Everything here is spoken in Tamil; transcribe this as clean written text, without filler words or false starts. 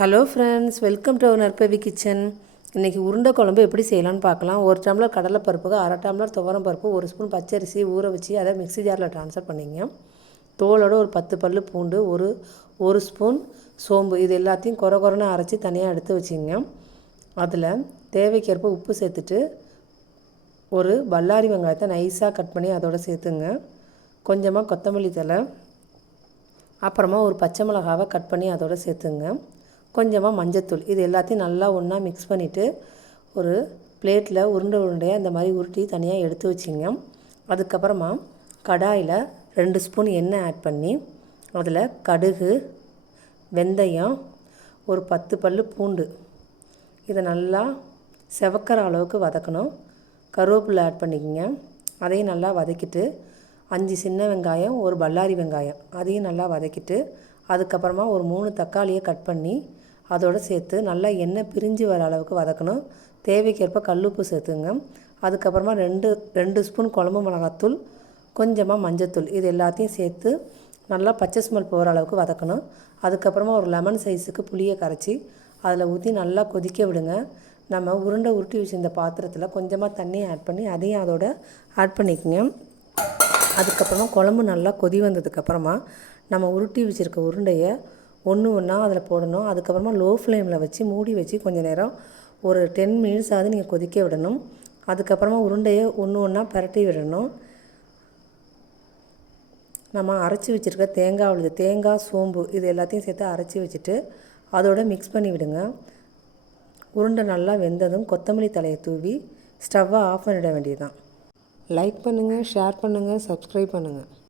Hello friends, welcome to our Narpavi kitchen. இன்றைக்கி உருண்டை குழம்பு எப்படி செய்யலான்னு பார்க்கலாம். 1 டம்ளர் கடலைப்பருப்புக்கு 1/2 டம்ளர் துவரம் பருப்பு, 1 ஸ்பூன் பச்சரிசி ஊற வச்சு அதை மிக்ஸி ஜாரில் ட்ரான்ஸ்ஃபர் பண்ணிங்க. தோலோட ஒரு 10 பல் பூண்டு, ஒரு ஸ்பூன் சோம்பு, இது எல்லாத்தையும் கொரன்னு அரைச்சி தனியாக எடுத்து வச்சிங்க. அதில் தேவைக்கேற்ப உப்பு சேர்த்துட்டு ஒரு பல்லாரி வெங்காயத்தை நைஸாக கட் பண்ணி அதோடு சேர்த்துங்க. கொஞ்சமாக கொத்தமல்லி தழை, அப்புறமா ஒரு பச்சை மிளகாவை கட் பண்ணி அதோடு சேர்த்துங்க. கொஞ்சமாக மஞ்சத்தூள், இது எல்லாத்தையும் நல்லா ஒன்றா மிக்ஸ் பண்ணிவிட்டு ஒரு பிளேட்டில் உருண்டையாக இந்த மாதிரி உருட்டி தனியாக எடுத்து வச்சிங்க. அதுக்கப்புறமா கடாயில் 2 ஸ்பூன் எண்ணெய் ஆட் பண்ணி அதில் கடுகு, வெந்தயம், ஒரு 10 பல் பூண்டு, இதை நல்லா செவக்கிற அளவுக்கு வதக்கணும். கருவேப்பிலை ஆட் பண்ணிக்கோங்க. அதையும் நல்லா வதக்கிட்டு 5 சின்ன வெங்காயம், ஒரு பல்லாரி வெங்காயம், அதையும் நல்லா வதக்கிட்டு அதுக்கப்புறமா ஒரு 3 தக்காளியை கட் பண்ணி அதோடு சேர்த்து நல்லா எண்ணெய் பிரிஞ்சு வர அளவுக்கு வதக்கணும். தேவைக்கேற்ப கல்லுப்பு சேர்த்துங்க. அதுக்கப்புறமா 2 ஸ்பூன் குழம்பு மிளகாத்தூள், கொஞ்சமாக மஞ்சத்தூள், இது எல்லாத்தையும் சேர்த்து நல்லா பச்சை ஸ்மெல் போகிற அளவுக்கு வதக்கணும். அதுக்கப்புறமா ஒரு லெமன் சைஸுக்கு புளியை கரைச்சி அதில் ஊற்றி நல்லா கொதிக்க விடுங்க. நம்ம உருண்டை உருட்டி வச்சுருந்த பாத்திரத்தில் கொஞ்சமாக தண்ணி ஆட் பண்ணி அதையும் அதோட ஆட் பண்ணிக்கோங்க. அதுக்கப்புறமா குழம்பு நல்லா கொதி வந்ததுக்கப்புறமா நம்ம உருட்டி வச்சுருக்க உருண்டையை ஒன்று ஒன்றா அதில் போடணும். அதுக்கப்புறமா லோ ஃப்ளேமில் வச்சு மூடி வச்சு கொஞ்சம் நேரம் ஒரு 10 மினிட்ஸ் ஆகுது நீங்கள் கொதிக்க விடணும். அதுக்கப்புறமா உருண்டையை ஒன்று ஒன்றா பரட்டி விடணும். நம்ம அரைச்சி வச்சுருக்க தேங்காய், சோம்பு, இது எல்லாத்தையும் சேர்த்து அரைச்சி வச்சுட்டு அதோட மிக்ஸ் பண்ணி விடுங்க. உருண்டை நல்லா வெந்ததும் கொத்தமல்லி தழையை தூவி ஸ்டவ்வை ஆஃப் பண்ணிட வேண்டியதுதான். லைக் பண்ணுங்கள், ஷேர் பண்ணுங்கள், சப்ஸ்கிரைப் பண்ணுங்கள்.